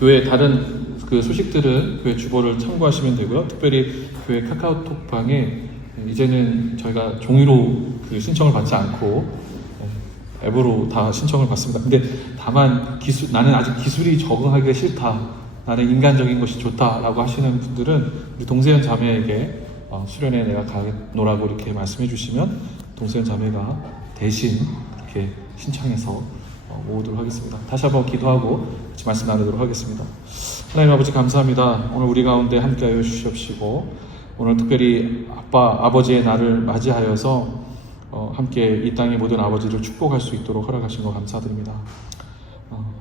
교회 다른 그 소식들은 교회 주보를 참고하시면 되고요. 특별히 교회 카카오톡방에 이제는 저희가 종이로 그 신청을 받지 않고 앱으로 다 신청을 받습니다. 근데 다만 나는 아직 기술이 적응하기가 싫다, 나는 인간적인 것이 좋다라고 하시는 분들은 우리 동세현 자매에게 수련회 내가 가노라고 이렇게 말씀해 주시면 동세현 자매가 대신 이렇게 신청해서 모으도록 하겠습니다. 다시 한번 기도하고 같이 말씀 나누도록 하겠습니다. 하나님 아버지 감사합니다. 오늘 우리 가운데 함께하여 주시옵시고, 오늘 특별히 아버지의 날을 맞이하여서 함께 이 땅의 모든 아버지를 축복할 수 있도록 허락하신 거 감사드립니다.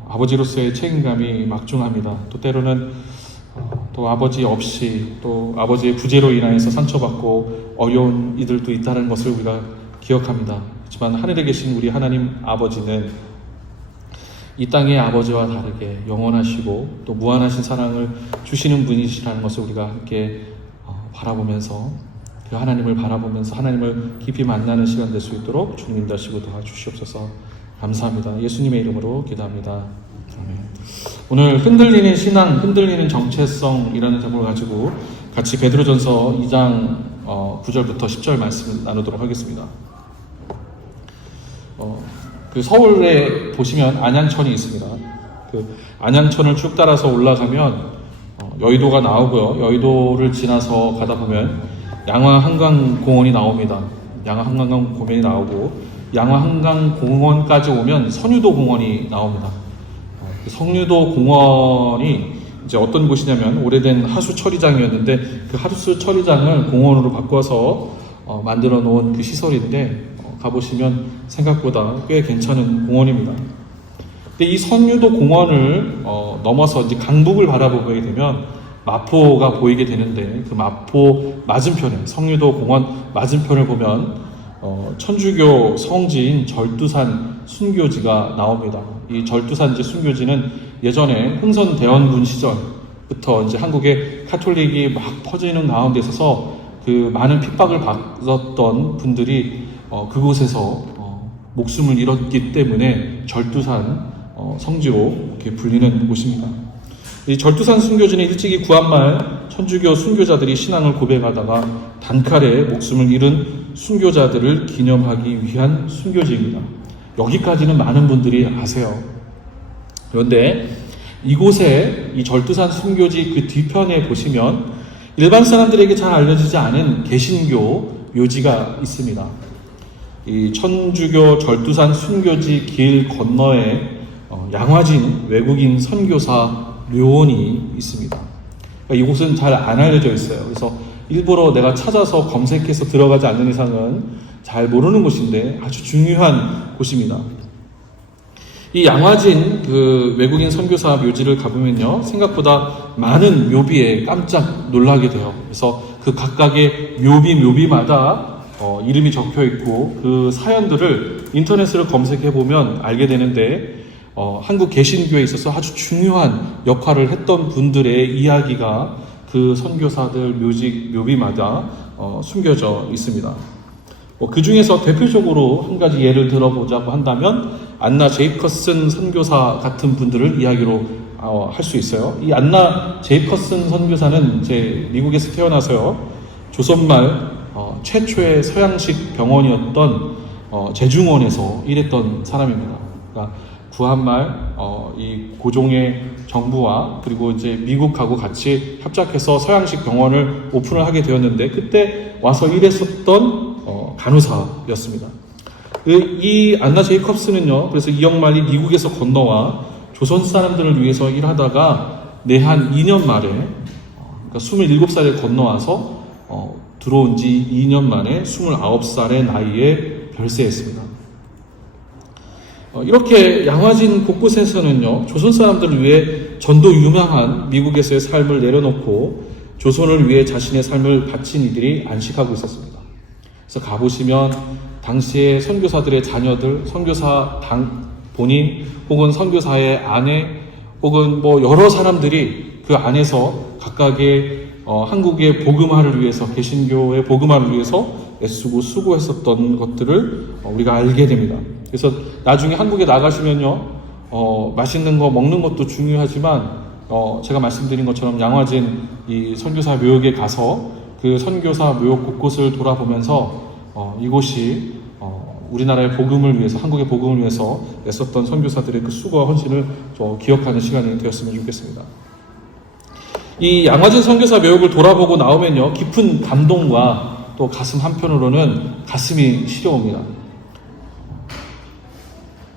아버지로서의 책임감이 막중합니다. 또 때로는 또 아버지 없이 또 아버지의 부재로 인하여서 상처받고 어려운 이들도 있다는 것을 우리가 기억합니다. 하지만 하늘에 계신 우리 하나님 아버지는 이 땅의 아버지와 다르게 영원하시고 또 무한하신 사랑을 주시는 분이시라는 것을 우리가 함께 바라보면서, 그 하나님을 바라보면서 하나님을 깊이 만나는 시간 될 수 있도록 주님 인도하시고 도와주시옵소서. 감사합니다. 예수님의 이름으로 기도합니다. 아멘. 오늘 흔들리는 신앙, 흔들리는 정체성이라는 제목을 가지고 같이 베드로전서 2장 9절부터 10절 말씀을 나누도록 하겠습니다. 그 서울에 보시면 안양천이 있습니다. 그 안양천을 쭉 따라서 올라가면 여의도가 나오고요. 여의도를 지나서 가다 보면 양화한강공원이 나옵니다. 양화한강공원이 나오고 양화한강공원까지 오면 선유도공원이 나옵니다. 선유도공원이 이제 어떤 곳이냐면 오래된 하수처리장이었는데 그 하수처리장을 공원으로 바꿔서 만들어 놓은 그 시설인데 가보시면 생각보다 꽤 괜찮은 공원입니다. 근데 이 선유도 공원을 넘어서 이제 강북을 바라보게 되면 마포가 보이게 되는데, 그 마포 맞은편에 선유도 공원 맞은편을 보면 천주교 성지인 절두산 순교지가 나옵니다. 이 절두산 순교지는 예전에 흥선 대원군 시절부터 이제 한국에 카톨릭이 막 퍼지는 가운데 있어서 그 많은 핍박을 받았던 분들이 그곳에서 목숨을 잃었기 때문에 절두산 성지로 이렇게 불리는 곳입니다. 이 절두산 순교지는 일찍이 구한말 천주교 순교자들이 신앙을 고백하다가 단칼에 목숨을 잃은 순교자들을 기념하기 위한 순교지입니다. 여기까지는 많은 분들이 아세요. 그런데 이곳에 이 절두산 순교지 그 뒤편에 보시면 일반 사람들에게 잘 알려지지 않은 개신교 묘지가 있습니다. 이 천주교 절두산 순교지 길 건너에 양화진 외국인 선교사 묘원이 있습니다. 그러니까 이곳은 잘 안 알려져 있어요. 그래서 일부러 내가 찾아서 검색해서 들어가지 않는 이상은 잘 모르는 곳인데 아주 중요한 곳입니다. 이 양화진 그 외국인 선교사 묘지를 가보면요, 생각보다 많은 묘비에 깜짝 놀라게 돼요. 그래서 그 각각의 묘비마다 이름이 적혀 있고 그 사연들을 인터넷으로 검색해 보면 알게 되는데, 한국 개신교에 있어서 아주 중요한 역할을 했던 분들의 이야기가 그 선교사들 묘비마다 숨겨져 있습니다. 그 중에서 대표적으로 한 가지 예를 들어보자고 한다면 안나 제이커슨 선교사 같은 분들을 이야기로 할 수 있어요. 이 안나 제이커슨 선교사는 이제 미국에서 태어나서요, 조선말 최초의 서양식 병원이었던 제중원에서 일했던 사람입니다. 그러니까 구한말 이 고종의 정부와 그리고 이제 미국하고 같이 협작해서 서양식 병원을 오픈을 하게 되었는데, 그때 와서 일했었던 간호사였습니다. 이 안나 제이컵스는요, 그래서 이영만이 미국에서 건너와 조선 사람들을 위해서 일하다가 내한 2년 말에, 그러니까 27살에 건너와서 들어온 지 2년 만에 29살의 나이에 별세했습니다. 이렇게 양화진 곳곳에서는요, 조선 사람들을 위해 전도 유명한 미국에서의 삶을 내려놓고 조선을 위해 자신의 삶을 바친 이들이 안식하고 있었습니다. 그래서 가보시면 당시에 선교사들의 자녀들, 선교사 본인 혹은 선교사의 아내 혹은 뭐 여러 사람들이 그 안에서 각각의 한국의 복음화를 위해서, 개신교의 복음화를 위해서 애쓰고 수고했었던 것들을 우리가 알게 됩니다. 그래서 나중에 한국에 나가시면요, 맛있는 거 먹는 것도 중요하지만 제가 말씀드린 것처럼 양화진 이 선교사 묘역에 가서 그 선교사 묘역 곳곳을 돌아보면서 이곳이 우리나라의 복음을 위해서, 한국의 복음을 위해서 애썼던 선교사들의 그 수고와 헌신을 기억하는 시간이 되었으면 좋겠습니다. 이 양화진 선교사 묘역을 돌아보고 나오면요, 깊은 감동과 또 가슴 한편으로는 가슴이 시려옵니다.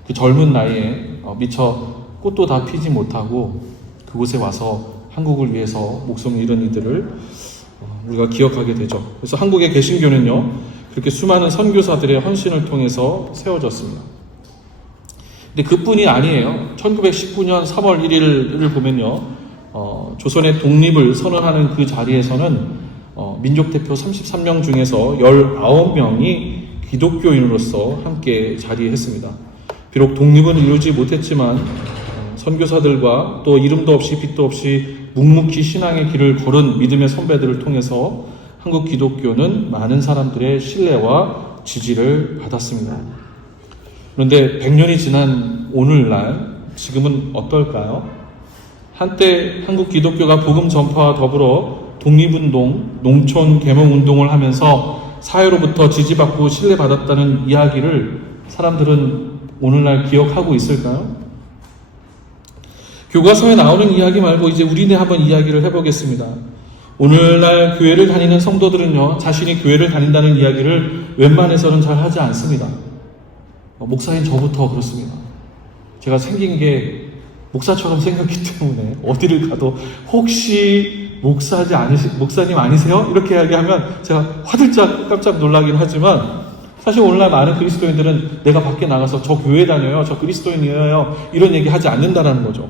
그 젊은 나이에 미처 꽃도 다 피지 못하고 그곳에 와서 한국을 위해서 목숨을 잃은 이들을 우리가 기억하게 되죠. 그래서 한국의 개신교는요, 그렇게 수많은 선교사들의 헌신을 통해서 세워졌습니다. 근데 그뿐이 아니에요. 1919년 3월 1일을 보면요, 조선의 독립을 선언하는 그 자리에서는 민족대표 33명 중에서 19명이 기독교인으로서 함께 자리했습니다. 비록 독립은 이루지 못했지만 선교사들과 또 이름도 없이 빛도 없이 묵묵히 신앙의 길을 걸은 믿음의 선배들을 통해서 한국 기독교는 많은 사람들의 신뢰와 지지를 받았습니다. 그런데 100년이 지난 오늘날 지금은 어떨까요? 한때 한국 기독교가 복음 전파와 더불어 독립운동, 농촌 계몽운동을 하면서 사회로부터 지지받고 신뢰받았다는 이야기를 사람들은 오늘날 기억하고 있을까요? 교과서에 나오는 이야기 말고 이제 우리네 한번 이야기를 해보겠습니다. 오늘날 교회를 다니는 성도들은요, 자신이 교회를 다닌다는 이야기를 웬만해서는 잘 하지 않습니다. 목사인 저부터 그렇습니다. 제가 생긴 게 목사처럼 생겼기 때문에 어디를 가도 혹시 목사님 아니세요? 이렇게 이야기하면 제가 화들짝 깜짝 놀라긴 하지만 사실 오늘날 많은 그리스도인들은 내가 밖에 나가서 저 교회 다녀요, 저 그리스도인이에요, 이런 얘기 하지 않는다라는 거죠.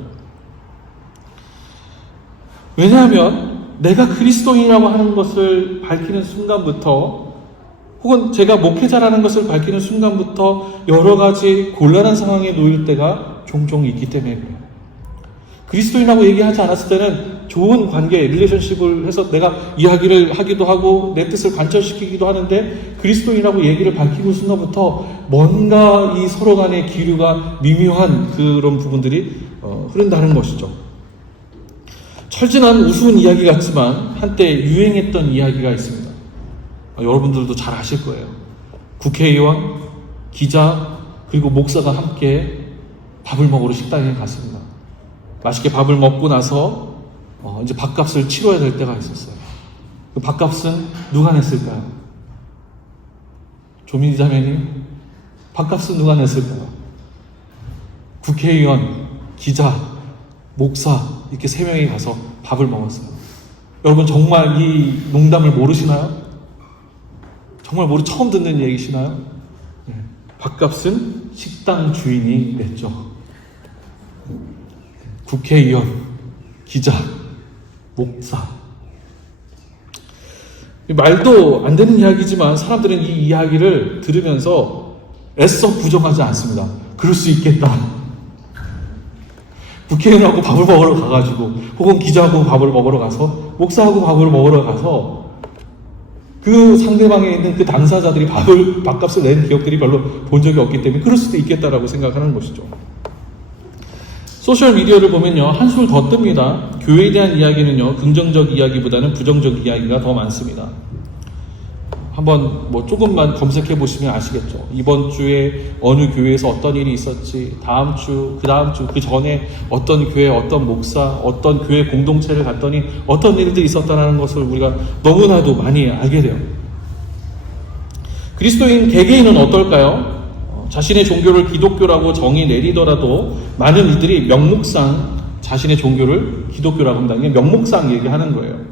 왜냐하면 내가 그리스도인이라고 하는 것을 밝히는 순간부터, 혹은 제가 목회자라는 것을 밝히는 순간부터 여러 가지 곤란한 상황에 놓일 때가 종종 있기 때문에 그래요. 그리스도인이라고 얘기하지 않았을 때는 좋은 관계, 릴레이션십을 해서 내가 이야기를 하기도 하고 내 뜻을 관철시키기도 하는데, 그리스도인이라고 얘기를 밝히는 순간부터 뭔가 이 서로 간의 기류가 미묘한 그런 부분들이 흐른다는 것이죠. 철진한 우스운 이야기 같지만 한때 유행했던 이야기가 있습니다. 여러분들도 잘 아실 거예요. 국회의원, 기자, 그리고 목사가 함께 밥을 먹으러 식당에 갔습니다. 맛있게 밥을 먹고 나서 이제 밥값을 치러야 될 때가 있었어요. 그 밥값은 누가 냈을까요? 조민희 자매님, 밥값은 누가 냈을까요? 국회의원, 기자, 목사, 이렇게 3명이 가서 밥을 먹었어요. 여러분 정말 이 농담을 모르시나요? 정말 처음 듣는 얘기시나요? 네. 밥값은 식당 주인이 냈죠. 국회의원, 기자, 목사. 말도 안 되는 이야기지만 사람들은 이 이야기를 들으면서 애써 부정하지 않습니다. 그럴 수 있겠다. 국회의원하고 밥을 먹으러 가가지고, 혹은 기자하고 밥을 먹으러 가서, 목사하고 밥을 먹으러 가서 그 상대방에 있는 그 당사자들이 밥값을 낸 기억들이 별로 본 적이 없기 때문에 그럴 수도 있겠다라고 생각하는 것이죠. 소셜미디어를 보면요, 한술 더 뜹니다. 교회에 대한 이야기는요, 긍정적 이야기보다는 부정적 이야기가 더 많습니다. 한번 조금만 검색해 보시면 아시겠죠. 이번 주에 어느 교회에서 어떤 일이 있었지, 다음 주, 그 다음 주, 그 전에 어떤 교회, 어떤 목사, 어떤 교회 공동체를 갔더니 어떤 일들이 있었다는 것을 우리가 너무나도 많이 알게 돼요. 그리스도인 개개인은 어떨까요? 자신의 종교를 기독교라고 정의 내리더라도 많은 이들이 명목상 자신의 종교를 기독교라고 한다는 게 명목상 얘기하는 거예요.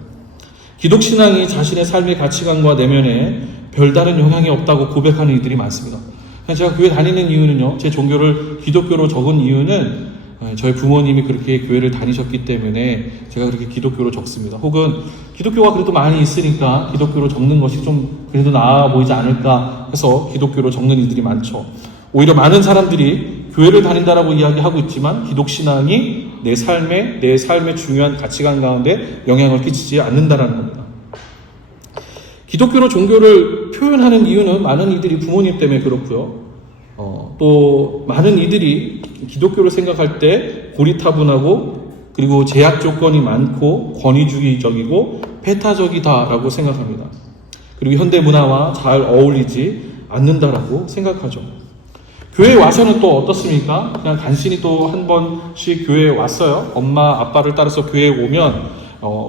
기독신앙이 자신의 삶의 가치관과 내면에 별다른 영향이 없다고 고백하는 이들이 많습니다. 제가 교회 다니는 이유는요, 제 종교를 기독교로 적은 이유는 저희 부모님이 그렇게 교회를 다니셨기 때문에 제가 그렇게 기독교로 적습니다. 혹은 기독교가 그래도 많이 있으니까 기독교로 적는 것이 좀 그래도 나아 보이지 않을까 해서 기독교로 적는 이들이 많죠. 오히려 많은 사람들이 교회를 다닌다라고 이야기하고 있지만 기독신앙이 내 삶의 중요한 가치관 가운데 영향을 끼치지 않는다라는 겁니다. 기독교로 종교를 표현하는 이유는 많은 이들이 부모님 때문에 그렇고요. 또 많은 이들이 기독교를 생각할 때 고리타분하고 그리고 제약 조건이 많고 권위주의적이고 배타적이다라고 생각합니다. 그리고 현대 문화와 잘 어울리지 않는다라고 생각하죠. 교회에 와서는 또 어떻습니까? 그냥 간신히 또 한 번씩 교회에 왔어요. 엄마, 아빠를 따라서 교회에 오면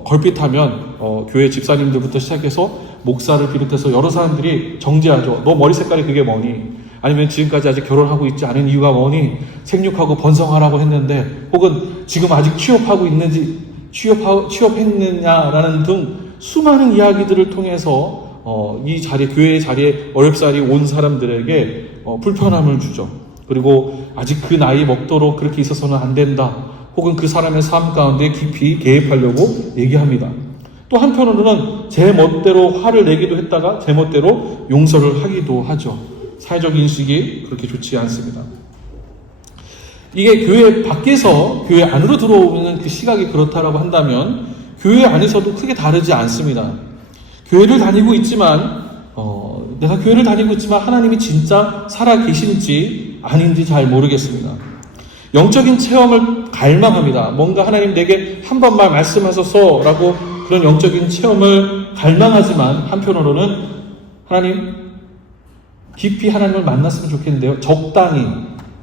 걸핏하면 교회 집사님들부터 시작해서 목사를 비롯해서 여러 사람들이 정죄하죠. 너 머리 색깔이 그게 뭐니? 아니면 지금까지 아직 결혼하고 있지 않은 이유가 뭐니? 생육하고 번성하라고 했는데, 혹은 지금 아직 취업하고 있는지, 취업했느냐라는 등 수많은 이야기들을 통해서 이 자리, 교회의 자리에 어렵사리 온 사람들에게 불편함을 주죠. 그리고 아직 그 나이 먹도록 그렇게 있어서는 안 된다. 혹은 그 사람의 삶 가운데 깊이 개입하려고 얘기합니다. 또 한편으로는 제 멋대로 화를 내기도 했다가 제 멋대로 용서를 하기도 하죠. 사회적 인식이 그렇게 좋지 않습니다. 이게 교회 밖에서 교회 안으로 들어오는 그 시각이 그렇다라고 한다면 교회 안에서도 크게 다르지 않습니다. 교회를 다니고 있지만 내가 교회를 다니고 있지만 하나님이 진짜 살아 계신지 아닌지 잘 모르겠습니다. 영적인 체험을 갈망합니다. 뭔가 하나님 내게 한 번만 말씀하소서라고 그런 영적인 체험을 갈망하지만 한편으로는 하나님 깊이 하나님을 만났으면 좋겠는데요. 적당히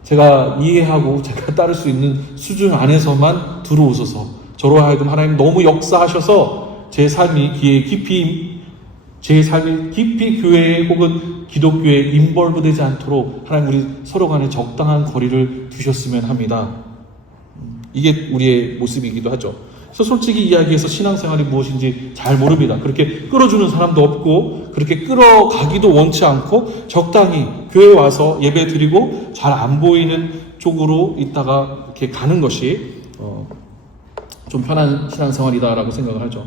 제가 이해하고 제가 따를 수 있는 수준 안에서만 들어오소서. 저로 하여금 하나님 너무 역사하셔서 제 삶이 깊이 교회에 혹은 기독교에 인벌브되지 않도록 하나님 우리 서로 간에 적당한 거리를 두셨으면 합니다. 이게 우리의 모습이기도 하죠. 그래서 솔직히 이야기해서 신앙생활이 무엇인지 잘 모릅니다. 그렇게 끌어주는 사람도 없고 그렇게 끌어가기도 원치 않고 적당히 교회에 와서 예배 드리고 잘 안 보이는 쪽으로 있다가 이렇게 가는 것이 좀 편한 신앙생활이다라고 생각을 하죠.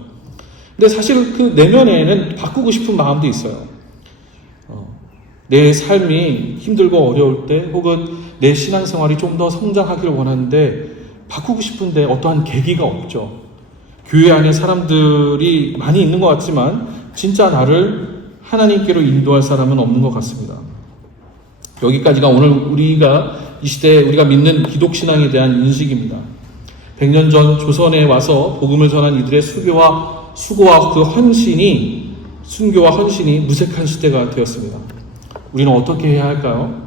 근데 사실 그 내면에는 바꾸고 싶은 마음도 있어요. 내 삶이 힘들고 어려울 때 혹은 내 신앙생활이 좀 더 성장하기를 원하는데 바꾸고 싶은데 어떠한 계기가 없죠. 교회 안에 사람들이 많이 있는 것 같지만 진짜 나를 하나님께로 인도할 사람은 없는 것 같습니다. 여기까지가 오늘 우리가 이 시대에 우리가 믿는 기독신앙에 대한 인식입니다. 100년 전 조선에 와서 복음을 전한 이들의 수고와 그 헌신이, 순교와 헌신이 무색한 시대가 되었습니다. 우리는 어떻게 해야 할까요?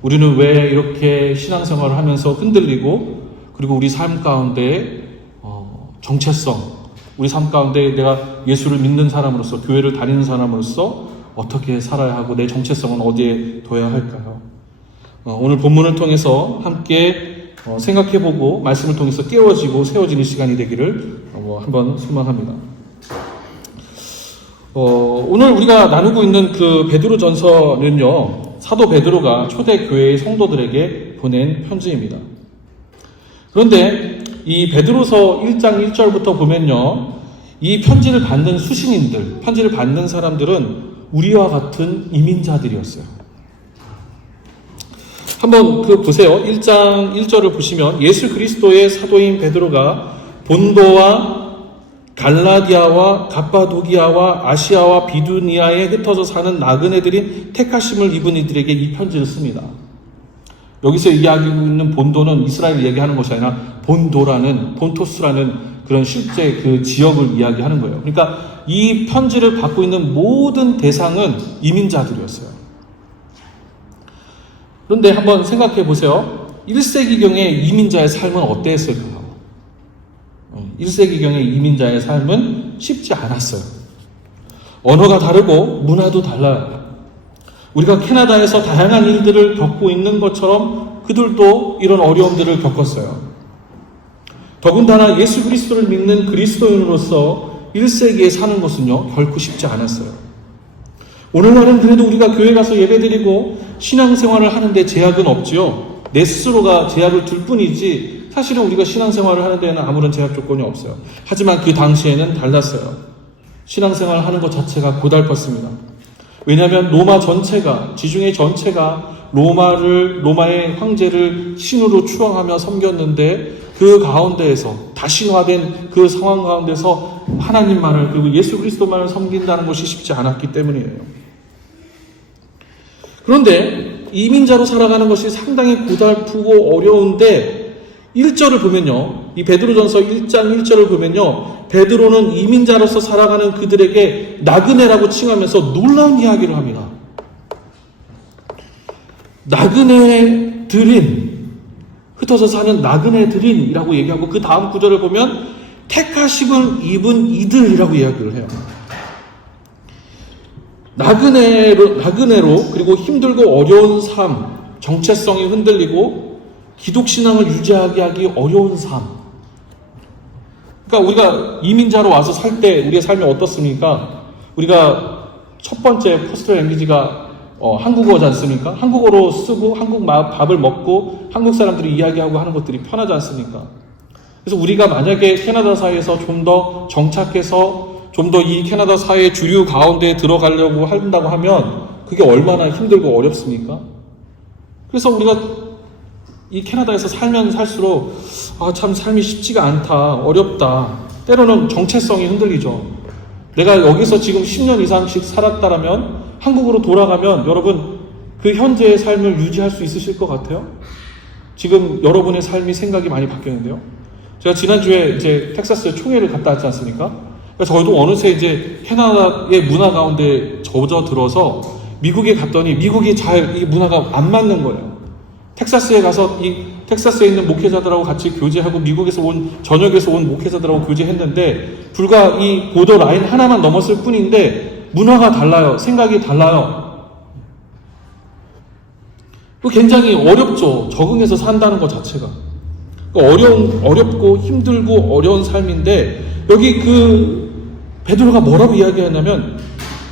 우리는 왜 이렇게 신앙생활을 하면서 흔들리고 그리고 우리 삶 가운데 정체성, 우리 삶 가운데 내가 예수를 믿는 사람으로서 교회를 다니는 사람으로서 어떻게 살아야 하고 내 정체성은 어디에 둬야 할까요? 오늘 본문을 통해서 함께 생각해보고 말씀을 통해서 깨워지고 세워지는 시간이 되기를 한번 소망합니다. 오늘 우리가 나누고 있는 그 베드로전서는요, 사도 베드로가 초대 교회의 성도들에게 보낸 편지입니다. 그런데 이 베드로서 1장 1절부터 보면요, 이 편지를 받는 수신인들, 편지를 받는 사람들은 우리와 같은 이민자들이었어요. 한번 보세요. 1장 1절을 보시면 예수 그리스도의 사도인 베드로가 본도와 갈라디아와 갑바도기아와 아시아와 비두니아에 흩어져 사는 나그네들인 택하심을 입은 이들에게 이 편지를 씁니다. 여기서 이야기하고 있는 본도는 이스라엘을 얘기하는 것이 아니라 본토스라는 그런 실제 그 지역을 이야기하는 거예요. 그러니까 이 편지를 받고 있는 모든 대상은 이민자들이었어요. 그런데 한번 생각해 보세요. 1세기경의 이민자의 삶은 어땠을까요? 1세기경의 이민자의 삶은 쉽지 않았어요. 언어가 다르고 문화도 달라요. 우리가 캐나다에서 다양한 일들을 겪고 있는 것처럼 그들도 이런 어려움들을 겪었어요. 더군다나 예수 그리스도를 믿는 그리스도인으로서 1세기에 사는 것은요, 결코 쉽지 않았어요. 오늘날은 그래도 우리가 교회 가서 예배드리고 신앙생활을 하는데 제약은 없지요. 내 스스로가 제약을 둘 뿐이지 사실은 우리가 신앙생활을 하는 데에는 아무런 제약 조건이 없어요. 하지만 그 당시에는 달랐어요. 신앙생활을 하는 것 자체가 고달팠습니다. 왜냐하면 로마 전체가, 지중해 전체가 로마의 황제를 신으로 추앙하며 섬겼는데 그 가운데에서 다신화된 그 상황 가운데서 하나님만을 그리고 예수 그리스도만을 섬긴다는 것이 쉽지 않았기 때문이에요. 그런데 이민자로 살아가는 것이 상당히 고달프고 어려운데 1절을 보면요. 이 베드로전서 1장 1절을 보면요. 베드로는 이민자로서 살아가는 그들에게 나그네라고 칭하면서 놀라운 이야기를 합니다. 나그네들인, 흩어져 사는 나그네들인이라고 얘기하고 그 다음 구절을 보면 택하심을 입은 이들이라고 이야기를 해요. 나그네로 그리고 힘들고 어려운 삶, 정체성이 흔들리고 기독신앙을 유지하게 하기 어려운 삶. 그러니까 우리가 이민자로 와서 살 때 우리의 삶이 어떻습니까? 우리가 첫 번째 퍼스트 랭귀지가 한국어지 않습니까? 한국어로 쓰고 한국 밥을 먹고 한국 사람들이 이야기하고 하는 것들이 편하지 않습니까? 그래서 우리가 만약에 캐나다 사회에서 좀 더 정착해서 좀 더 이 캐나다 사회 주류 가운데 들어가려고 한다고 하면 그게 얼마나 힘들고 어렵습니까? 그래서 우리가 이 캐나다에서 살면 살수록 참 삶이 쉽지가 않다, 어렵다, 때로는 정체성이 흔들리죠. 내가 여기서 지금 10년 이상씩 살았다라면 한국으로 돌아가면 여러분 그 현재의 삶을 유지할 수 있으실 것 같아요? 지금 여러분의 삶이 생각이 많이 바뀌었는데요. 제가 지난주에 이제 텍사스 총회를 갔다 왔지 않습니까? 저도 어느새 이제 캐나다의 문화 가운데 젖어들어서 미국에 갔더니 미국이 잘 이 문화가 안 맞는 거예요. 텍사스에 가서 이 텍사스에 있는 목회자들하고 같이 교제하고 미국에서 전역에서 온 목회자들하고 교제했는데 불과 이 보더 라인 하나만 넘었을 뿐인데 문화가 달라요. 생각이 달라요. 굉장히 어렵죠. 적응해서 산다는 것 자체가. 어렵고 힘들고 어려운 삶인데 여기 베드로가 뭐라고 이야기하냐면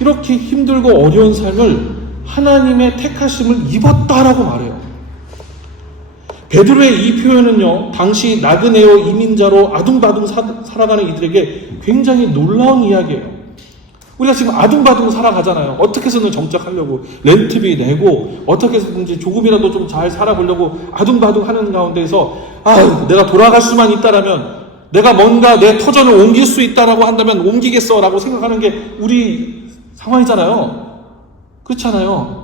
이렇게 힘들고 어려운 삶을 하나님의 택하심을 입었다라고 말해요. 베드로의 이 표현은요, 당시 나그네요 이민자로 아둥바둥 살아가는 이들에게 굉장히 놀라운 이야기예요. 우리가 지금 아둥바둥 살아가잖아요. 어떻게 해서든 정착하려고 렌트비 내고 어떻게 해서든지 조금이라도 좀 잘 살아보려고 아둥바둥 하는 가운데서 내가 돌아갈 수만 있다라면 내가 뭔가 내 터전을 옮길 수 있다라고 한다면 옮기겠어 라고 생각하는 게 우리 상황이잖아요. 그렇잖아요.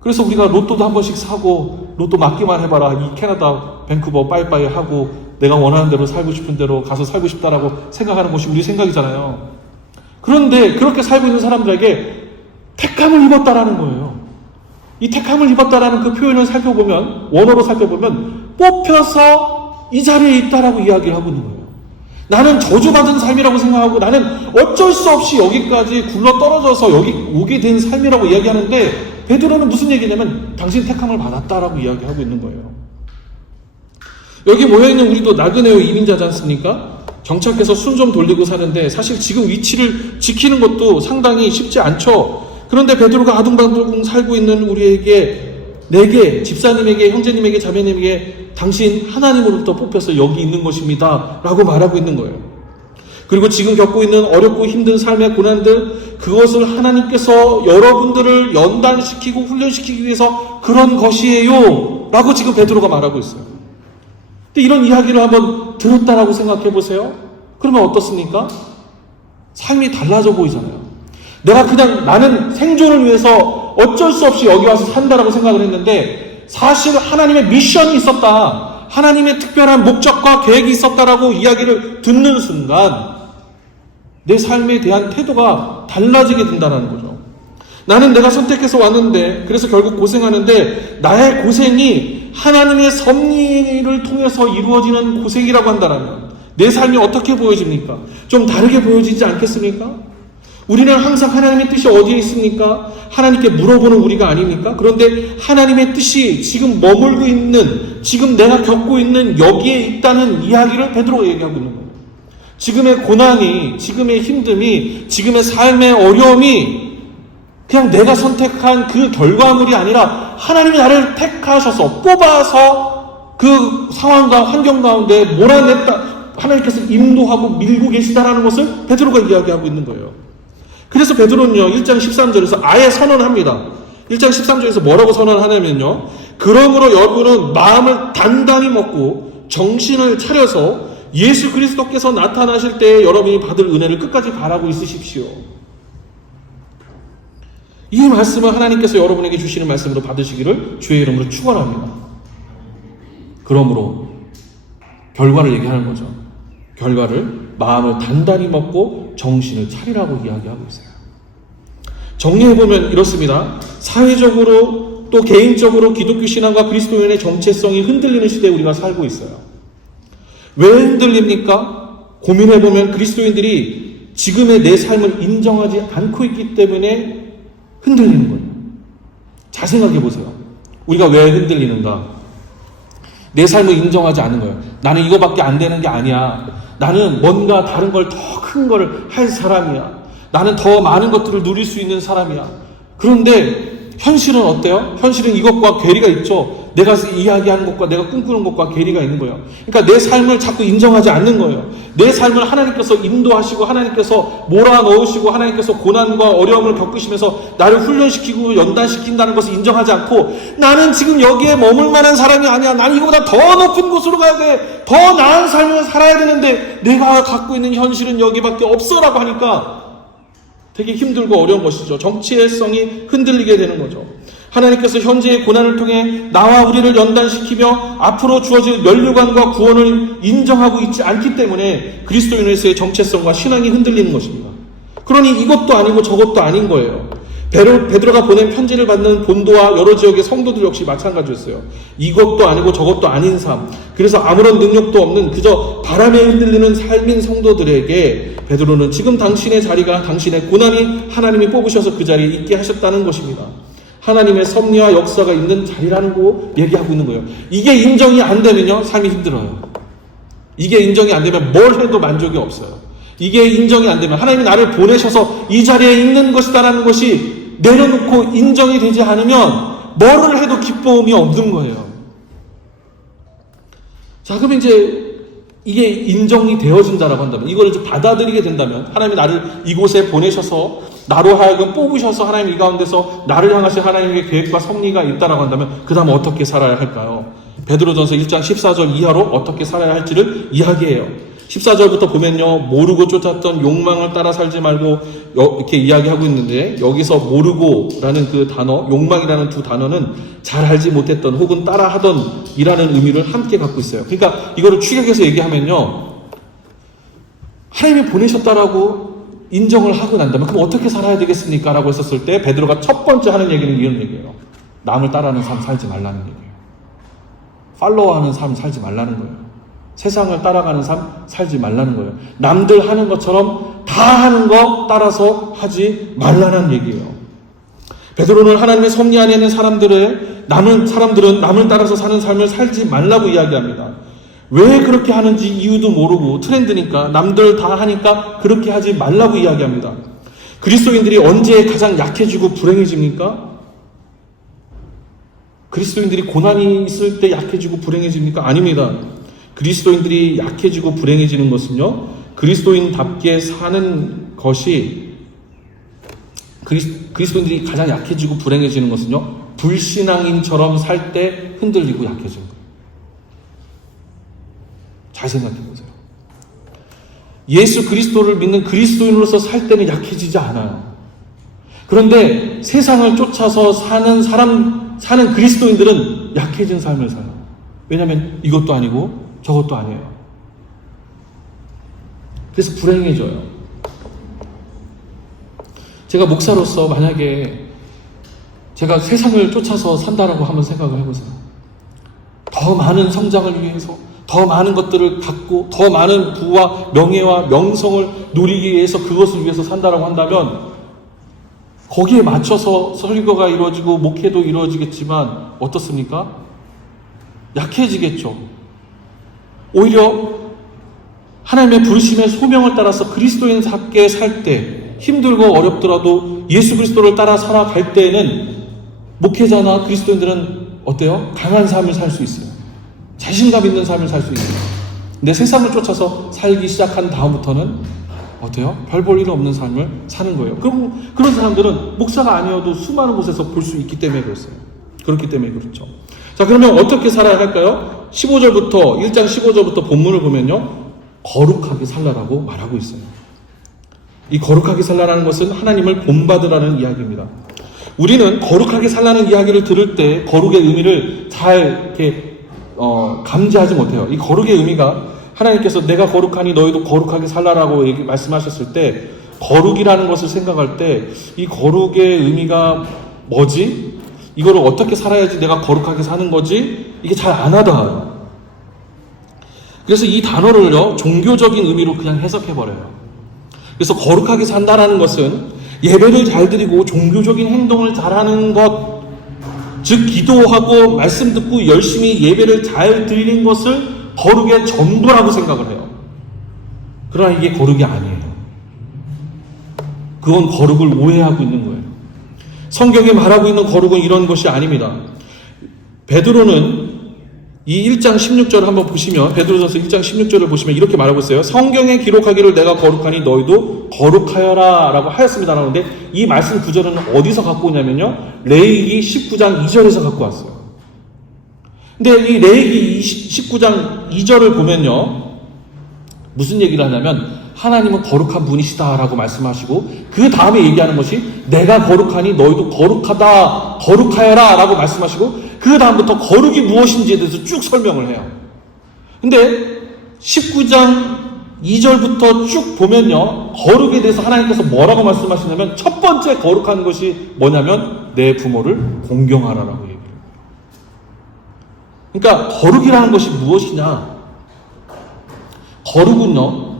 그래서 우리가 로또도 한 번씩 사고 로또 맞기만 해봐라. 이 캐나다 밴쿠버 빠이빠이 하고 내가 원하는 대로 살고 싶은 대로 가서 살고 싶다라고 생각하는 것이 우리 생각이잖아요. 그런데 그렇게 살고 있는 사람들에게 택함을 입었다라는 거예요. 이 택함을 입었다라는 그 표현을 살펴보면 원어로 살펴보면 뽑혀서 이 자리에 있다라고 이야기를 하고 있는 거예요. 나는 저주받은 삶이라고 생각하고 나는 어쩔 수 없이 여기까지 굴러 떨어져서 여기 오게 된 삶이라고 이야기하는데 베드로는 무슨 얘기냐면 당신 택함을 받았다라고 이야기하고 있는 거예요. 여기 모여있는 우리도 나그네요 이민자지 않습니까? 정착해서 숨 좀 돌리고 사는데 사실 지금 위치를 지키는 것도 상당히 쉽지 않죠. 그런데 베드로가 아둥바둥 살고 있는 우리에게 내게, 집사님에게, 형제님에게, 자매님에게 당신 하나님으로부터 뽑혀서 여기 있는 것입니다 라고 말하고 있는 거예요. 그리고 지금 겪고 있는 어렵고 힘든 삶의 고난들, 그것을 하나님께서 여러분들을 연단시키고 훈련시키기 위해서 그런 것이에요 라고 지금 베드로가 말하고 있어요. 근데 이런 이야기를 한번 들었다라고 생각해 보세요. 그러면 어떻습니까? 삶이 달라져 보이잖아요. 내가 그냥 나는 생존을 위해서 어쩔 수 없이 여기 와서 산다라고 생각을 했는데 사실 하나님의 미션이 있었다. 하나님의 특별한 목적과 계획이 있었다라고 이야기를 듣는 순간 내 삶에 대한 태도가 달라지게 된다는 거죠. 나는 내가 선택해서 왔는데 그래서 결국 고생하는데 나의 고생이 하나님의 섭리를 통해서 이루어지는 고생이라고 한다면 내 삶이 어떻게 보여집니까? 좀 다르게 보여지지 않겠습니까? 우리는 항상 하나님의 뜻이 어디에 있습니까? 하나님께 물어보는 우리가 아닙니까? 그런데 하나님의 뜻이 지금 머물고 있는, 지금 내가 겪고 있는 여기에 있다는 이야기를 베드로가 얘기하고 있는 거예요. 지금의 고난이, 지금의 힘듦이, 지금의 삶의 어려움이 그냥 내가 선택한 그 결과물이 아니라 하나님이 나를 택하셔서 뽑아서 그 상황과 환경 가운데 몰아냈다. 하나님께서 인도하고 밀고 계시다라는 것을 베드로가 이야기하고 있는 거예요. 그래서 베드로는요 1장 13절에서 아예 선언합니다. 1장 13절에서 뭐라고 선언하냐면요, 그러므로 여러분은 마음을 단단히 먹고 정신을 차려서 예수 그리스도께서 나타나실 때에 여러분이 받을 은혜를 끝까지 바라고 있으십시오. 이 말씀은 하나님께서 여러분에게 주시는 말씀으로 받으시기를 주의 이름으로 축원합니다. 그러므로 결과를 얘기하는 거죠. 결과를 마음을 단단히 먹고 정신을 차리라고 이야기하고 있어요. 정리해보면 이렇습니다. 사회적으로 또 개인적으로 기독교 신앙과 그리스도인의 정체성이 흔들리는 시대에 우리가 살고 있어요. 왜 흔들립니까? 고민해보면 그리스도인들이 지금의 내 삶을 인정하지 않고 있기 때문에 흔들리는 거예요. 잘 생각해보세요. 우리가 왜 흔들리는가? 내 삶을 인정하지 않는 거예요. 나는 이거밖에 안 되는 게 아니야. 나는 뭔가 다른 걸 더 큰 걸 할 사람이야. 나는 더 많은 것들을 누릴 수 있는 사람이야. 그런데 현실은 어때요? 현실은 이것과 괴리가 있죠. 내가 이야기하는 것과 내가 꿈꾸는 것과 괴리가 있는 거예요. 그러니까 내 삶을 자꾸 인정하지 않는 거예요. 내 삶을 하나님께서 인도하시고 하나님께서 몰아넣으시고 하나님께서 고난과 어려움을 겪으시면서 나를 훈련시키고 연단시킨다는 것을 인정하지 않고 나는 지금 여기에 머물 만한 사람이 아니야. 난 이거보다 더 높은 곳으로 가야 돼. 더 나은 삶을 살아야 되는데 내가 갖고 있는 현실은 여기밖에 없어라고 하니까 되게 힘들고 어려운 것이죠. 정체성이 흔들리게 되는 거죠. 하나님께서 현재의 고난을 통해 나와 우리를 연단시키며 앞으로 주어질 면류관과 구원을 인정하고 있지 않기 때문에 그리스도인으로서의 정체성과 신앙이 흔들리는 것입니다. 그러니 이것도 아니고 저것도 아닌 거예요. 베드로가 보낸 편지를 받는 본도와 여러 지역의 성도들 역시 마찬가지였어요. 이것도 아니고 저것도 아닌 삶. 그래서 아무런 능력도 없는 그저 바람에 흔들리는 삶인 성도들에게 베드로는 지금 당신의 자리가 당신의 고난이 하나님이 뽑으셔서 그 자리에 있게 하셨다는 것입니다. 하나님의 섭리와 역사가 있는 자리라는 거 얘기하고 있는 거예요. 이게 인정이 안 되면요, 삶이 힘들어요. 이게 인정이 안 되면 뭘 해도 만족이 없어요. 이게 인정이 안 되면 하나님이 나를 보내셔서 이 자리에 있는 것이다라는 것이 내려놓고 인정이 되지 않으면 뭐를 해도 기쁨이 없는 거예요. 자, 그럼 이제 이게 인정이 되어진다라고 한다면, 이걸 이제 받아들이게 된다면, 하나님이 나를 이곳에 보내셔서 나로 하여금 뽑으셔서 하나님 이 가운데서 나를 향하신 하나님의 계획과 섭리가 있다라고 한다면 그 다음 어떻게 살아야 할까요? 베드로전서 1장 14절 이하로 어떻게 살아야 할지를 이야기해요. 14절부터 보면요, 모르고 쫓았던 욕망을 따라 살지 말고 이렇게 이야기하고 있는데, 여기서 모르고라는 그 단어, 욕망이라는 두 단어는 잘 알지 못했던 혹은 따라하던 이라는 의미를 함께 갖고 있어요. 그러니까 이거를 축약해서 얘기하면요, 하나님이 보내셨다라고 인정을 하고 난다면 그럼 어떻게 살아야 되겠습니까? 라고 했었을 때 베드로가 첫 번째 하는 얘기는 이런 얘기예요. 남을 따라하는 삶 살지 말라는 얘기예요. 팔로워하는 삶 살지 말라는 거예요. 세상을 따라가는 삶 살지 말라는 거예요. 남들 하는 것처럼 다 하는 거 따라서 하지 말라는 얘기예요. 베드로는 하나님의 섭리 안에 있는 사람들은 남을 따라서 사는 삶을 살지 말라고 이야기합니다. 왜 그렇게 하는지 이유도 모르고 트렌드니까 남들 다 하니까 그렇게 하지 말라고 이야기합니다. 그리스도인들이 언제 가장 약해지고 불행해집니까? 그리스도인들이 고난이 있을 때 약해지고 불행해집니까? 아닙니다. 그리스도인들이 약해지고 불행해지는 것은요, 그리스도인답게 사는 것이, 그리스도인들이 가장 약해지고 불행해지는 것은요, 불신앙인처럼 살 때 흔들리고 약해지는 거예요. 잘 생각해 보세요. 예수 그리스도를 믿는 그리스도인으로서 살 때는 약해지지 않아요. 그런데 세상을 쫓아서 사는 그리스도인들은 약해진 삶을 살아요. 왜냐하면 이것도 아니고 저것도 아니에요. 그래서 불행해져요. 제가 목사로서 만약에 제가 세상을 쫓아서 산다라고 한번 생각을 해보세요. 더 많은 성장을 위해서, 더 많은 것들을 갖고, 더 많은 부와 명예와 명성을 누리기 위해서, 그것을 위해서 산다라고 한다면 거기에 맞춰서 설교가 이루어지고 목회도 이루어지겠지만 어떻습니까? 약해지겠죠. 오히려 하나님의 부르심의 소명을 따라서 그리스도인답게 살 때, 힘들고 어렵더라도 예수 그리스도를 따라 살아갈 때에는 목회자나 그리스도인들은 어때요? 강한 삶을 살 수 있어요. 자신감 있는 삶을 살 수 있어요. 근데 세상을 쫓아서 살기 시작한 다음부터는 어때요? 별 볼 일 없는 삶을 사는 거예요. 그런 사람들은 목사가 아니어도 수많은 곳에서 볼 수 있기 때문에 그렇어요. 그렇기 때문에 그렇죠. 자, 그러면 어떻게 살아야 할까요? 1장 15절부터 본문을 보면요, 거룩하게 살라라고 말하고 있어요. 이 거룩하게 살라라는 것은 하나님을 본받으라는 이야기입니다. 우리는 거룩하게 살라는 이야기를 들을 때 거룩의 의미를 잘 이렇게 감지하지 못해요. 이 거룩의 의미가 하나님께서 내가 거룩하니 너희도 거룩하게 살라라고 말씀하셨을 때 거룩이라는 것을 생각할 때 이 거룩의 의미가 뭐지? 이거를 어떻게 살아야지 내가 거룩하게 사는 거지? 이게 잘 안 와닿아요. 그래서 이 단어를요, 종교적인 의미로 그냥 해석해버려요. 그래서 거룩하게 산다라는 것은 예배를 잘 드리고 종교적인 행동을 잘하는 것, 즉 기도하고 말씀 듣고 열심히 예배를 잘 드리는 것을 거룩의 전부라고 생각을 해요. 그러나 이게 거룩이 아니에요. 그건 거룩을 오해하고 있는 거예요. 성경이 말하고 있는 거룩은 이런 것이 아닙니다. 베드로는 이 1장 16절을 한번 보시면, 베드로전서 1장 16절을 보시면 이렇게 말하고 있어요. 성경에 기록하기를 내가 거룩하니 너희도 거룩하여라 라고 하였습니다. 라는데 이 말씀 구절은 어디서 갖고 오냐면요, 레위기 19장 2절에서 갖고 왔어요. 근데 이 레위기 19장 2절을 보면요, 무슨 얘기를 하냐면 하나님은 거룩한 분이시다라고 말씀하시고 그 다음에 얘기하는 것이 내가 거룩하니 너희도 거룩하다, 거룩하여라 라고 말씀하시고 그 다음부터 거룩이 무엇인지에 대해서 쭉 설명을 해요. 근데 19장 2절부터 쭉 보면요, 거룩에 대해서 하나님께서 뭐라고 말씀하시냐면 첫 번째 거룩한 것이 뭐냐면 내 부모를 공경하라라고 얘기해요. 그러니까 거룩이라는 것이 무엇이냐? 거룩은요,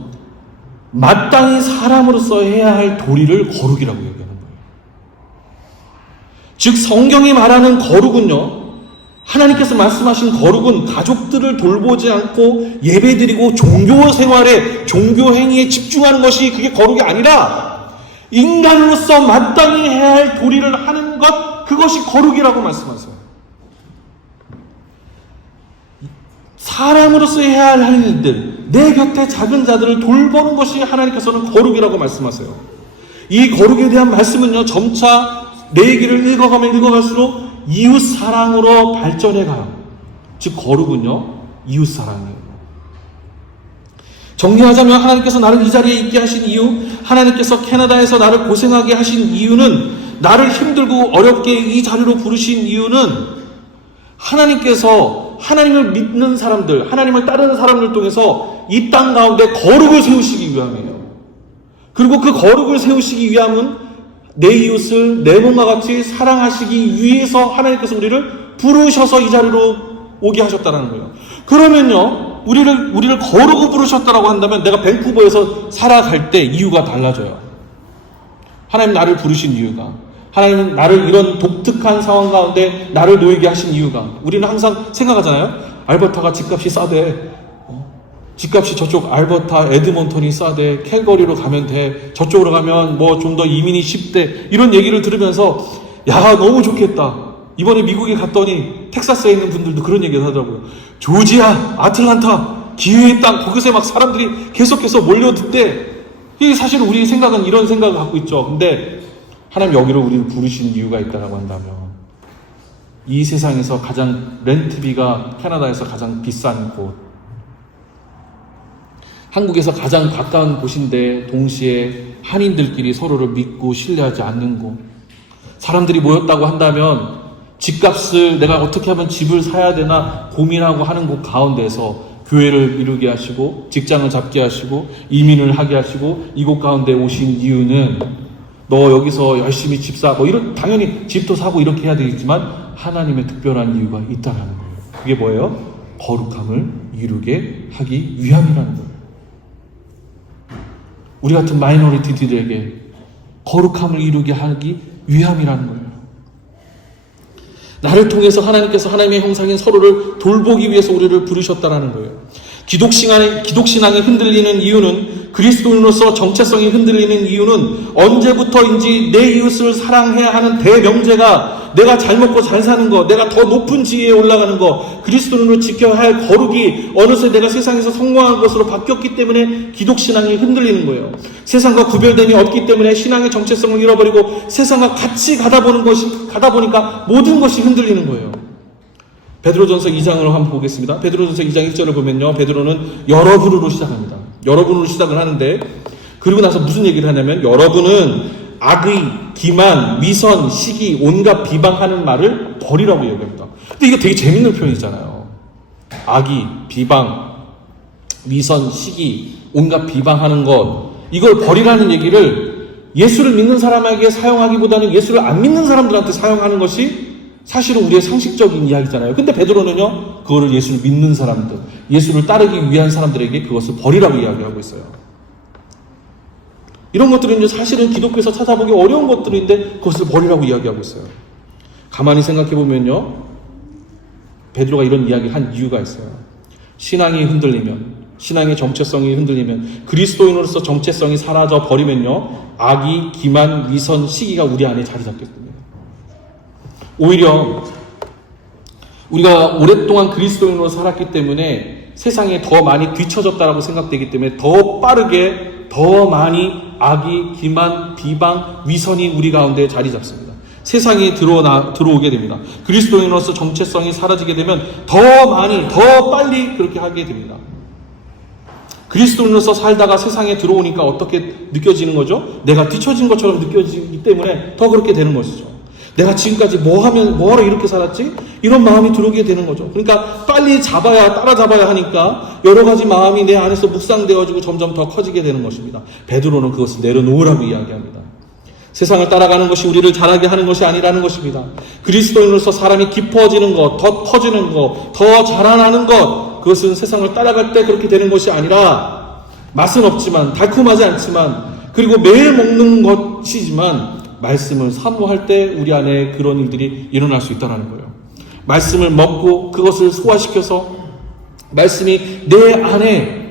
마땅히 사람으로서 해야 할 도리를 거룩이라고 얘기하는 거예요. 즉 성경이 말하는 거룩은요, 하나님께서 말씀하신 거룩은 가족들을 돌보지 않고 예배드리고 종교 생활에, 종교 행위에 집중하는 것이 그게 거룩이 아니라 인간으로서 마땅히 해야 할 도리를 하는 것, 그것이 거룩이라고 말씀하세요. 사람으로서 해야 할 일들, 내 곁에 작은 자들을 돌보는 것이 하나님께서는 거룩이라고 말씀하세요. 이 거룩에 대한 말씀은요, 점차 내 얘기를 읽어가면 읽어갈수록 이웃 사랑으로 발전해 가요. 즉 거룩은요, 이웃 사랑이에요. 정리하자면 하나님께서 나를 이 자리에 있게 하신 이유, 하나님께서 캐나다에서 나를 고생하게 하신 이유는, 나를 힘들고 어렵게 이 자리로 부르신 이유는 하나님께서 하나님을 믿는 사람들, 하나님을 따르는 사람들 통해서 이 땅 가운데 거룩을 세우시기 위함이에요. 그리고 그 거룩을 세우시기 위함은 내 이웃을 내 몸과 같이 사랑하시기 위해서 하나님께서 우리를 부르셔서 이 자리로 오게 하셨다는 거예요. 그러면요, 우리를 거룩을 부르셨다라고 한다면 내가 밴쿠버에서 살아갈 때 이유가 달라져요. 하나님 나를 부르신 이유가, 하나님은 나를 이런 독특한 상황 가운데 나를 놓이게 하신 이유가, 우리는 항상 생각하잖아요. 알버타가 집값이 싸대. 집값이 저쪽 알버타, 에드먼턴이 싸대. 캘거리로 가면 돼. 저쪽으로 가면 뭐 좀 더 이민이 쉽대. 이런 얘기를 들으면서 야, 너무 좋겠다. 이번에 미국에 갔더니 텍사스에 있는 분들도 그런 얘기를 하더라고요. 조지아, 아틀란타, 기회의 땅, 거기서 막 사람들이 계속해서 몰려듣대. 이게 사실 우리 생각은 이런 생각을 갖고 있죠. 근데 하나님 여기로 우리를 부르신 이유가 있다라고 한다면, 이 세상에서 가장 렌트비가 캐나다에서 가장 비싼 곳, 한국에서 가장 가까운 곳인데 동시에 한인들끼리 서로를 믿고 신뢰하지 않는 곳, 사람들이 모였다고 한다면 집값을 내가 어떻게 하면 집을 사야 되나 고민하고 하는 곳 가운데서 교회를 이루게 하시고 직장을 잡게 하시고 이민을 하게 하시고 이곳 가운데 오신 이유는 너 여기서 열심히 집 사, 뭐 이런, 당연히 집도 사고 이렇게 해야 되겠지만 하나님의 특별한 이유가 있다라는 거예요. 그게 뭐예요? 거룩함을 이루게 하기 위함이라는 거예요. 우리 같은 마이너리티들에게 거룩함을 이루게 하기 위함이라는 거예요. 나를 통해서 하나님께서 하나님의 형상인 서로를 돌보기 위해서 우리를 부르셨다라는 거예요. 기독신앙이 흔들리는 이유는, 그리스도인으로서 정체성이 흔들리는 이유는 언제부터인지 내 이웃을 사랑해야 하는 대명제가, 내가 잘 먹고 잘 사는 거, 내가 더 높은 지위에 올라가는 거, 그리스도인으로 지켜야 할 거룩이 어느새 내가 세상에서 성공한 것으로 바뀌었기 때문에 기독신앙이 흔들리는 거예요. 세상과 구별됨이 없기 때문에 신앙의 정체성을 잃어버리고 세상과 같이 가다 보니까 모든 것이 흔들리는 거예요. 베드로전서 2장을 한번 보겠습니다. 베드로전서 2장 1절을 보면요, 베드로는 여러분으로 시작합니다. 여러분으로 시작을 하는데, 그리고 나서 무슨 얘기를 하냐면, 여러분은 악의, 기만, 위선, 시기, 온갖 비방하는 말을 버리라고 얘기합니다. 근데 이거 되게 재밌는 표현이잖아요. 악의, 비방, 위선, 시기, 온갖 비방하는 것, 이걸 버리라는 얘기를 예수를 믿는 사람에게 사용하기보다는 예수를 안 믿는 사람들한테 사용하는 것이 사실은 우리의 상식적인 이야기잖아요. 근데 베드로는요, 그거를 예수를 믿는 사람들, 예수를 따르기 위한 사람들에게 그것을 버리라고 이야기하고 있어요. 이런 것들은 이제 사실은 기독교에서 찾아보기 어려운 것들인데 그것을 버리라고 이야기하고 있어요. 가만히 생각해보면요, 베드로가 이런 이야기를 한 이유가 있어요. 신앙이 흔들리면, 신앙의 정체성이 흔들리면, 그리스도인으로서 정체성이 사라져 버리면요, 악의, 기만, 위선, 시기가 우리 안에 자리 잡게 됩니다. 오히려 우리가 오랫동안 그리스도인으로 살았기 때문에 세상에 더 많이 뒤처졌다라고 생각되기 때문에 더 빠르게 더 많이 악의, 기만, 비방, 위선이 우리 가운데 자리 잡습니다. 세상에 들어오게 됩니다. 그리스도인으로서 정체성이 사라지게 되면 더 많이, 더 빨리 그렇게 하게 됩니다. 그리스도인으로서 살다가 세상에 들어오니까 어떻게 느껴지는 거죠? 내가 뒤처진 것처럼 느껴지기 때문에 더 그렇게 되는 것이죠. 내가 지금까지 뭐하러 이렇게 살았지? 이런 마음이 들어오게 되는 거죠. 그러니까 빨리 따라잡아야 하니까 여러 가지 마음이 내 안에서 묵상되어지고 점점 더 커지게 되는 것입니다. 베드로는 그것을 내려놓으라고 이야기합니다. 세상을 따라가는 것이 우리를 자라게 하는 것이 아니라는 것입니다. 그리스도인으로서 사람이 깊어지는 것, 더 커지는 것, 더 자라나는 것, 그것은 세상을 따라갈 때 그렇게 되는 것이 아니라 맛은 없지만, 달콤하지 않지만, 그리고 매일 먹는 것이지만 말씀을 사모할 때 우리 안에 그런 일들이 일어날 수 있다는 거예요. 말씀을 먹고 그것을 소화시켜서 말씀이 내 안에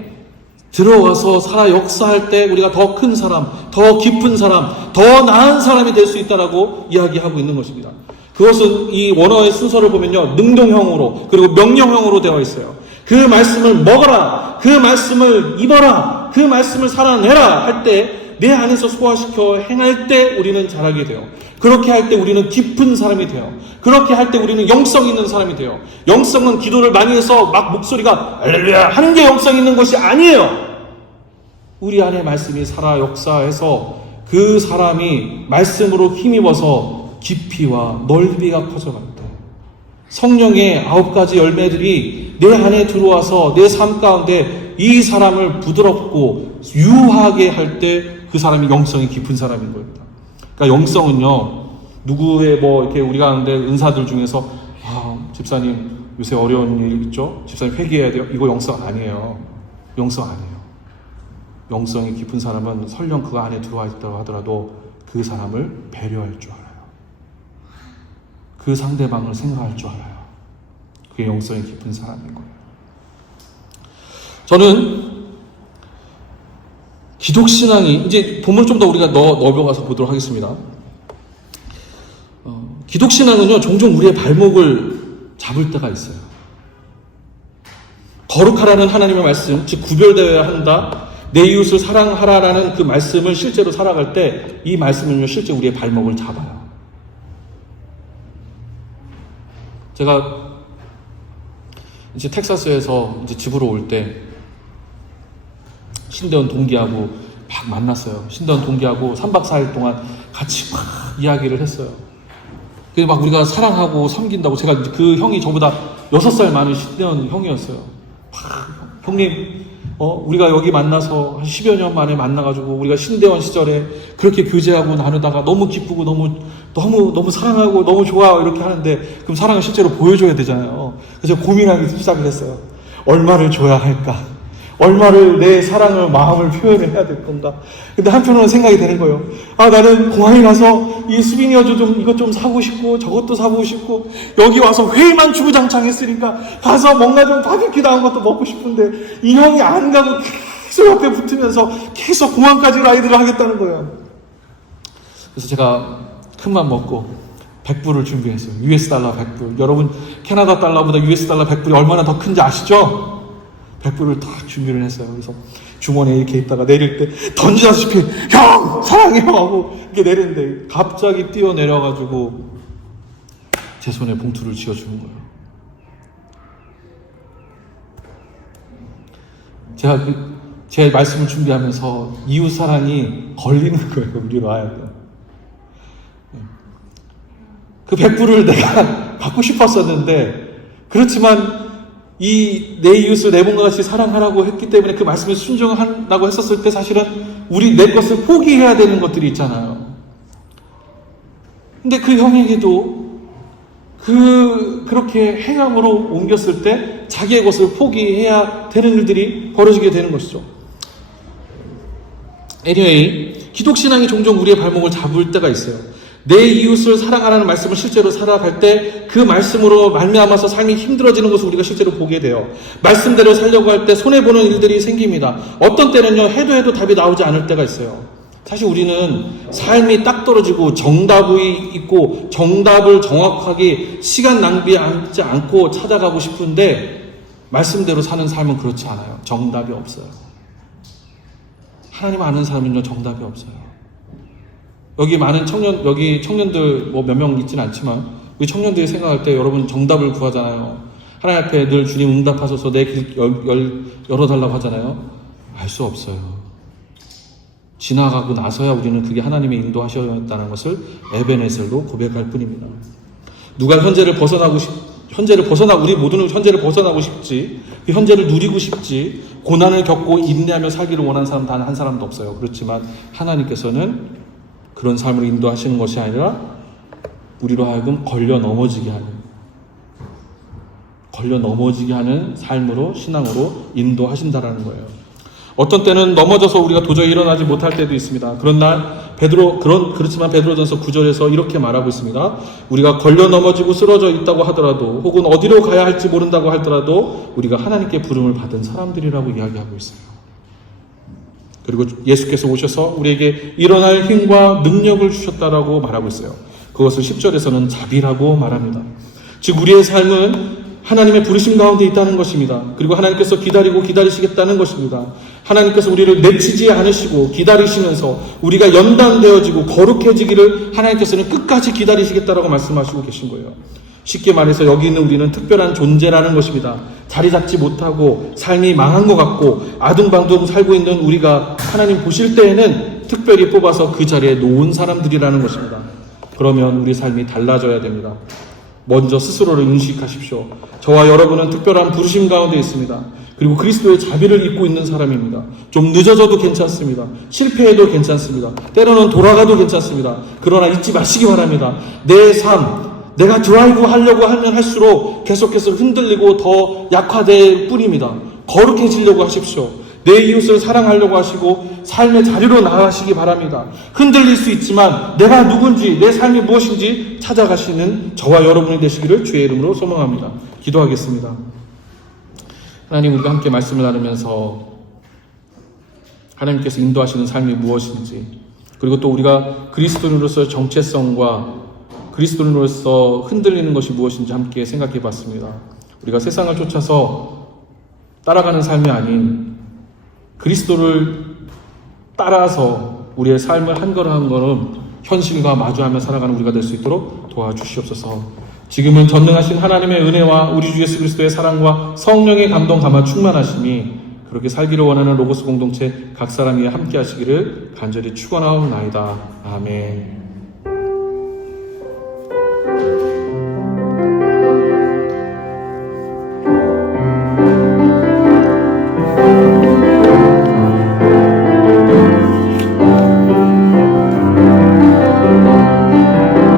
들어와서 살아 역사할 때 우리가 더 큰 사람, 더 깊은 사람, 더 나은 사람이 될 수 있다라고 이야기하고 있는 것입니다. 그것은 이 원어의 순서를 보면요, 능동형으로 그리고 명령형으로 되어 있어요. 그 말씀을 먹어라, 그 말씀을 입어라, 그 말씀을 살아내라 할 때 내 안에서 소화시켜 행할 때 우리는 자라게 돼요. 그렇게 할 때 우리는 깊은 사람이 돼요. 그렇게 할 때 우리는 영성 있는 사람이 돼요. 영성은 기도를 많이 해서 막 목소리가 할렐루야 하는 게 영성 있는 것이 아니에요. 우리 안에 말씀이 살아 역사해서 그 사람이 말씀으로 힘입어서 깊이와 넓이가 커져갈 때 성령의 9가지 열매들이 내 안에 들어와서 내 삶 가운데 이 사람을 부드럽고 유하게 할 때 그 사람이 영성이 깊은 사람인 겁니다. 그러니까 영성은요, 누구의 이렇게 우리가 하는데 은사들 중에서, 집사님, 요새 어려운 일 있죠? 집사님 회개해야 돼요? 이거 영성 아니에요. 영성 아니에요. 영성이 깊은 사람은 설령 그 안에 들어와 있다고 하더라도 그 사람을 배려할 줄 알아요. 그 상대방을 생각할 줄 알아요. 그게 영성이 깊은 사람인 거예요. 저는 기독신앙이, 이제 본문을 좀 더 우리가 넓어가서 보도록 하겠습니다. 기독신앙은요, 종종 우리의 발목을 잡을 때가 있어요. 거룩하라는 하나님의 말씀, 즉 구별되어야 한다, 내 이웃을 사랑하라라는 그 말씀을 실제로 살아갈 때 이 말씀은요, 실제 우리의 발목을 잡아요. 제가 이제 텍사스에서 이제 집으로 올 때 신대원 동기하고 막 만났어요. 신대원 동기하고 3박 4일 동안 같이 막 이야기를 했어요. 그래서 막 우리가 사랑하고 섬긴다고, 제가 이제 그 형이 저보다 6살 많은 신대원 형이었어요. 형님, 우리가 여기 만나서 한 10여 년 만에 만나가지고 우리가 신대원 시절에 그렇게 교제하고 나누다가 너무 기쁘고 너무 사랑하고 너무 좋아 이렇게 하는데, 그럼 사랑을 실제로 보여줘야 되잖아요. 그래서 고민하기 시작을 했어요. 얼마를 줘야 할까? 얼마를 내 사랑을, 마음을 표현을 해야 될 건가? 근데 한편으로는 생각이 되는 거예요. 나는 공항에 가서 이 수빈이어줘 좀 이것 좀 사고 싶고 저것도 사고 싶고, 여기 와서 회만 주구장창 했으니까 가서 뭔가 좀 바비큐 나온 것도 먹고 싶은데 이 형이 안 가고 계속 옆에 붙으면서 계속 공항까지 라이드를 하겠다는 거예요. 그래서 제가 큰맘 먹고 100불을 준비했어요. US 달러 100불. 여러분, 캐나다 달러보다 US 달러 100불이 얼마나 더 큰지 아시죠? 100불을 다 준비를 했어요. 그래서 주머니에 이렇게 있다가 내릴 때 던지다시피 형! 사랑해요! 하고 이렇게 내리는데 갑자기 뛰어내려가지고 제 손에 봉투를 쥐어주는 거예요. 제가 제 말씀을 준비하면서 이웃사랑이 걸리는 거예요. 우리로 하여금. 그 100불을 내가 받고 싶었었는데, 그렇지만 이 내 이웃을 내 몸과 같이 사랑하라고 했기 때문에 그 말씀에 순종한다고 했었을 때 사실은 우리 내 것을 포기해야 되는 것들이 있잖아요. 근데 그 형에게도 그렇게 행함으로 옮겼을 때 자기의 것을 포기해야 되는 일들이 벌어지게 되는 것이죠. anyway, 기독신앙이 종종 우리의 발목을 잡을 때가 있어요. 내 이웃을 사랑하라는 말씀을 실제로 살아갈 때 그 말씀으로 말미암아서 삶이 힘들어지는 것을 우리가 실제로 보게 돼요. 말씀대로 살려고 할 때 손해보는 일들이 생깁니다. 어떤 때는요, 해도 답이 나오지 않을 때가 있어요. 사실 우리는 삶이 딱 떨어지고 정답이 있고 정답을 정확하게 시간 낭비하지 않고 찾아가고 싶은데 말씀대로 사는 삶은 그렇지 않아요. 정답이 없어요. 하나님 아는 사람은요, 정답이 없어요. 여기 청년들 뭐 몇 명 있지는 않지만 우리 청년들이 생각할 때 여러분 정답을 구하잖아요. 하나님 앞에 늘 주님 응답하소서 내 길 열어달라고 하잖아요. 알 수 없어요. 지나가고 나서야 우리는 그게 하나님의 인도하셨다는 것을 에베네셀로 고백할 뿐입니다. 누가 우리 모두는 현재를 벗어나고 싶지, 그 현재를 누리고 싶지, 고난을 겪고 인내하며 살기를 원하는 사람 단 한 사람도 없어요. 그렇지만 하나님께서는 그런 삶을 인도하시는 것이 아니라 우리로 하여금 걸려 넘어지게 하는 삶으로, 신앙으로 인도하신다라는 거예요. 어떤 때는 넘어져서 우리가 도저히 일어나지 못할 때도 있습니다. 그렇지만 베드로전서 9절에서 이렇게 말하고 있습니다. 우리가 걸려 넘어지고 쓰러져 있다고 하더라도, 혹은 어디로 가야 할지 모른다고 하더라도 우리가 하나님께 부름을 받은 사람들이라고 이야기하고 있어요. 그리고 예수께서 오셔서 우리에게 일어날 힘과 능력을 주셨다라고 말하고 있어요. 그것을 10절에서는 자비라고 말합니다. 즉 우리의 삶은 하나님의 부르심 가운데 있다는 것입니다. 그리고 하나님께서 기다리시겠다는 것입니다. 하나님께서 우리를 내치지 않으시고 기다리시면서 우리가 연단되어지고 거룩해지기를 하나님께서는 끝까지 기다리시겠다라고 말씀하시고 계신 거예요. 쉽게 말해서 여기 있는 우리는 특별한 존재라는 것입니다. 자리 잡지 못하고 삶이 망한 것 같고 아둥바둥 살고 있는 우리가 하나님 보실 때에는 특별히 뽑아서 그 자리에 놓은 사람들이라는 것입니다. 그러면 우리 삶이 달라져야 됩니다. 먼저 스스로를 인식하십시오. 저와 여러분은 특별한 부르심 가운데 있습니다. 그리고 그리스도의 자비를 입고 있는 사람입니다. 좀 늦어져도 괜찮습니다. 실패해도 괜찮습니다. 때로는 돌아가도 괜찮습니다. 그러나 잊지 마시기 바랍니다. 내 삶, 내가 드라이브 하려고 하면 할수록 계속해서 흔들리고 더 약화될 뿐입니다. 거룩해지려고 하십시오. 내 이웃을 사랑하려고 하시고 삶의 자리로 나아가시기 바랍니다. 흔들릴 수 있지만 내가 누군지, 내 삶이 무엇인지 찾아가시는 저와 여러분이 되시기를 주의 이름으로 소망합니다. 기도하겠습니다. 하나님, 우리가 함께 말씀을 나누면서 하나님께서 인도하시는 삶이 무엇인지, 그리고 또 우리가 그리스도인으로서의 정체성과 그리스도인으로서 흔들리는 것이 무엇인지 함께 생각해 봤습니다. 우리가 세상을 쫓아서 따라가는 삶이 아닌 그리스도를 따라서 우리의 삶을 한 걸음 한 걸음 현실과 마주하며 살아가는 우리가 될 수 있도록 도와주시옵소서. 지금은 전능하신 하나님의 은혜와 우리 주 예수 그리스도의 사랑과 성령의 감동 감화 충만하심이 그렇게 살기를 원하는 로고스 공동체 각 사람 위에 함께 하시기를 간절히 축원하옵나이다. 아멘.